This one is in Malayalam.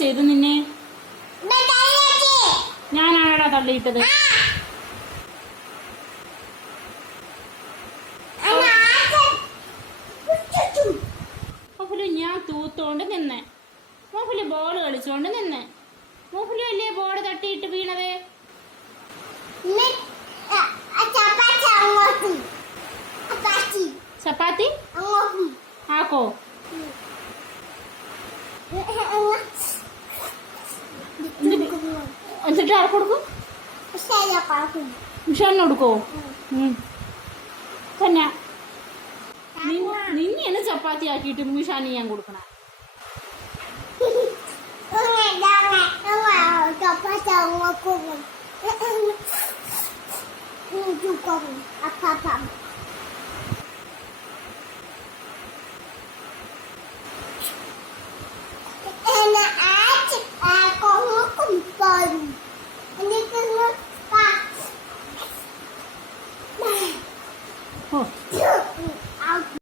ചെയ്തു നിന്നെ. ഞാനാണടാ തള്ളിയിട്ടത്. മോഹുലു ഞാൻ തൂത്തോണ്ട് നിന്നെ. മോഹുലു ബോൾ കളിച്ചോണ്ട് നിന്നെ. മോഹുലു അല്ലേ ബോൾ തട്ടിയിട്ട് വീണത്? ചപ്പാത്തി ആക്കോ? എന്നിട്ട് ആർക്ക് കൊടുക്കും മിഷാലിന് കൊടുക്കോ. തന്നെ നിന്നെയാണ് ചപ്പാത്തി ആക്കിയിട്ട് മിഷാന് ഞാൻ കൊടുക്കണ Apa-apa. Oh.